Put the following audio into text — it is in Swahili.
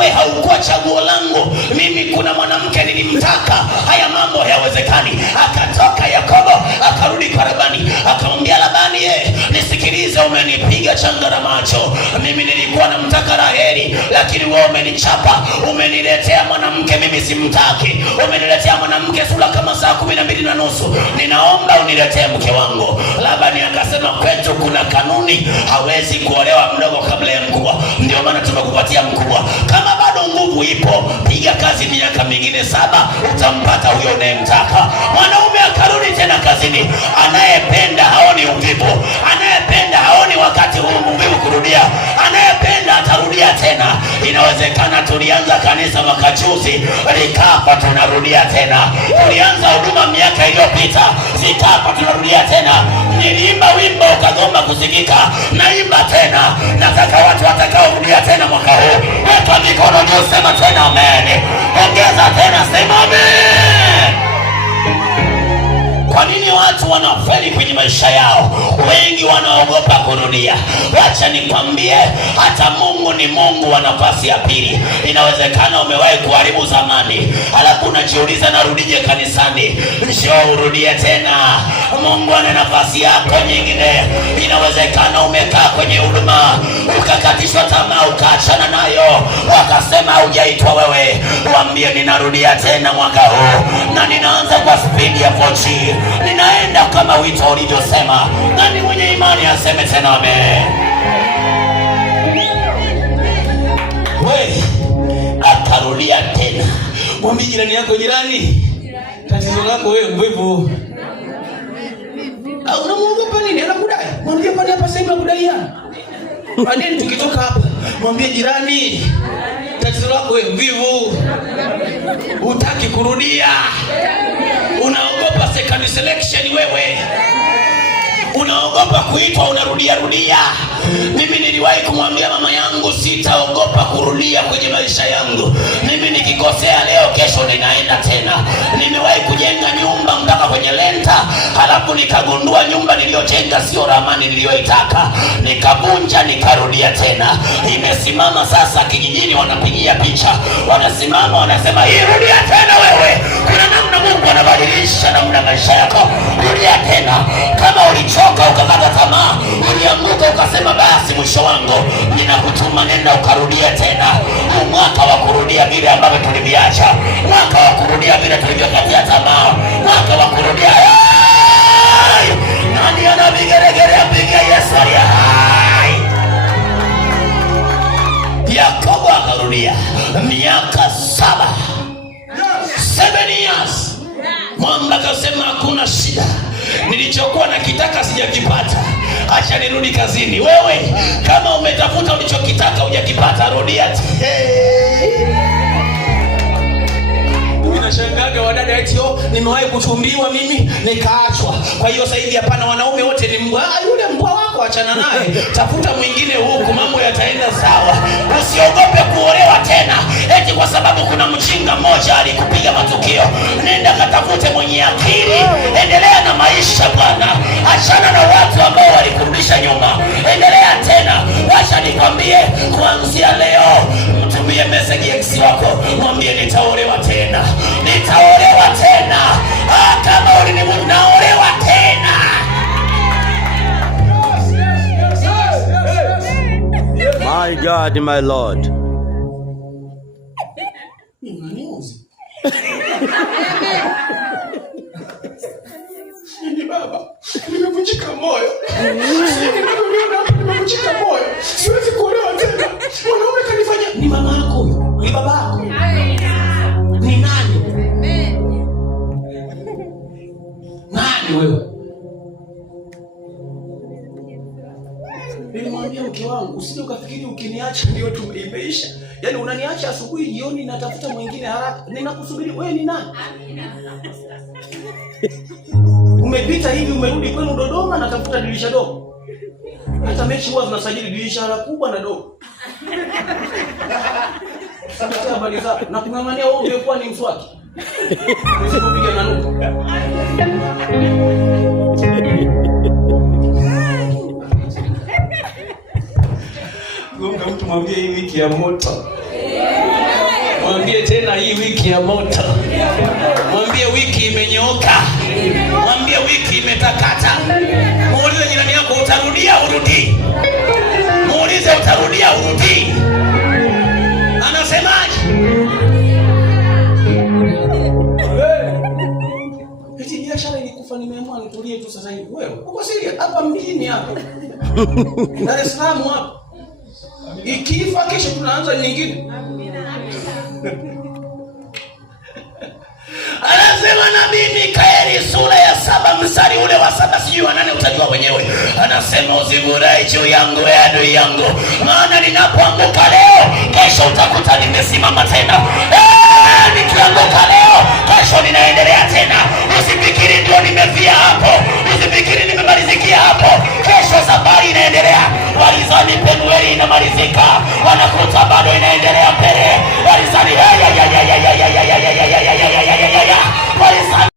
wewe haukuwa chaguo langu. Mimi kuna mwanamke nilimtaka, haya mambo hayawezekani. Akatoka Yakobo akarudi kwa Labani, akamwambia Labani, nisikilize, umenipiga changa na macho. Mimi nilikuwa namtaka Raheli, lakini wewe umenichapa. Umeniletea mwanamke mimi simtaki. Umeniletea mwanamke sura kama saa 12:30. Ninaomba uniletee mke wangu. Labani akasema, kwetu kuna kanuni, hawezi kuolewa mdogo kabla ya mkubwa. Ndio maana tumekupatia mkubwa. Kama bado nguvu ipo, piga kazi miaka mingine 7, utampata huyo unayemtaka. Mwanaume akarudi tena kazini. Anayependa haoni uvivu, anayependa haoni wakati huu uvivu kurudia, anayependa atarudia tena. Inawezekana tulianza kanisa mwaka juzi, likafa, tunarudia tena. Tulianza huduma miaka iliyopita, zikafa, tunarudia tena. Niliimba wimbo ukagomba kusikika, naimba tena. Nataka watu watakaorudia tena mwaka huu. Weka mikono juu, sema tena amen. Ongeza tena, sema amen. Kwa nini watu wanafeli kwenye maisha yao? Wengi wanaogopa kurudia. Wacha nikwambie, hata Mungu ni Mungu wa nafasi ya pili. Inawezekana umewahi kuharibu zamani, halafu unajiuliza narudije kanisani. Njoo urudie tena. Mungu ana nafasi yako nyingine. Inawezekana umekaa kwenye huduma ukakatishwa tamaa, ukaachana nayo, wakasema hujaitwa wewe. Waambie ninarudia tena mwaka huu, na ninaanza kwa spidi ya 4G. Ninaenda kama wito ulivyosema. Nani mwenye imani aseme tena amen? Wewe akarudia tena. Mwambie jirani yako, jirani, tatizo lako wewe mvivu. Au unamuogopa nini? Anakudai. Mwambie pale hapa sema kudaiana. Baadaye tukitoka hapa, mwambie jirani, tatizo lako wewe mvivu. Hutaki kurudia. Unaogopa second selection wewe. Unaogopa kuitwa, unarudia. Mimi niliwahi kumwambia mama yangu, sitaogopa kurudia kwenye maisha yangu. Mimi nikikosea leo, kesho ninaenda tena. Nimewahi kujenga nyumba mpaka kwenye lenta, halafu nikagundua nyumba niliyojenga sio ramani niliyoitaka. Nikavunja, nikarudia tena. Imesimama sasa kijijini, wanapigia picha. Wanasimama wanasema, rudia tena wewe. Kuna namna Mungu anabadilisha namna maisha yako. Rudia tena. Kama ulichoka ukakata tamaa, ulianguka ukasema basi mwisho wangu, ninakutuma nenda ukarudia tena. Mwaka wa kurudia vile ambavyo tuliviacha, mwaka wa kurudia vile tulivyokatia tamaa, mwaka wa kurudia. Nani ana vigeregere apiga Yesu aliye hai? Yakobo akarudia miaka 7 years. Mwamba akasema hakuna shida, nilichokuwa nakitaka sijakipata, acha nirudi kazini. Wewe kama umetafuta ulichokitaka hujakipata, rudia. Ninashangaga wadada eti nimewahi kuchumbiwa mimi nikaachwa, kwa hiyo sasa hivi hapana, wanaume wote ni mbwa. Yule mbwa wako achana naye, tafuta mwingine huku, mambo yataenda sawa. Usiogope kuolewa tena eti kwa sababu kuna mjinga mmoja alikupiga matukio. Nenda katafute mwenye akili, endelea na maisha bwana. Achana na watu ambao walikurudisha nyuma, endelea tena. Wacha nikwambie, kuanzia leo mtumie message ex wako, mwambie nitaolewa tena, nitaolewa tena. Kama unaolewa tena. My God, my Lord. Baba, nimevunjika moyo. Nimevunjika moyo. Siwezi kuolewa tena. Mwanaume kanifanya. Ni mama yako huyo? Ni baba yako? Ni nani? Nani wewe? Nilimwambia mke wangu, usije ukafikiri ukiniacha ndio tumeimeisha. Yaani unaniacha asubuhi, jioni natafuta mwingine haraka. Ninakusubiri wewe ni nani? Umepita hivi umerudi kwenu Dodoma, natafuta dirisha dogo. Hata mechi huwa zinasajili dirisha kubwa na dogo. Sasa habari zako. Na kung'ang'ania wewe ungekuwa ni mswaki. Usipopiga na nuka. Gonga mtu mwambie hii wiki ya moto. Mwambie tena hii wiki ya moto. Mwambie wiki imenyooka. Mwambie wiki imetakata. Muulize jirani yako, utarudia urudi? Muulize, utarudia urudi? Anasemaje? Eti biashara ilikufa, nimeamua nitulie tu sasa hivi. Wewe uko serious? Hapa mjini hapa Dar es Salaam hapa, ikifa kesho tunaanza nyingine. Anasema nabii Mikaeli sura ya 7 mstari ule wa 7, sijui wa 8, utajua wenyewe. Anasema usifurahi juu yangu ya adui yangu, maana ninapoanguka leo, kesho utakuta nimesimama tena. Nikianguka leo, kesho ninaendelea tena. Usifikiri ndio nimefia hapo, usifikiri nimemalizikia hapo. Kesho safari inaendelea. Walizani Penueli inamalizika, wanakuta bado inaendelea mbele.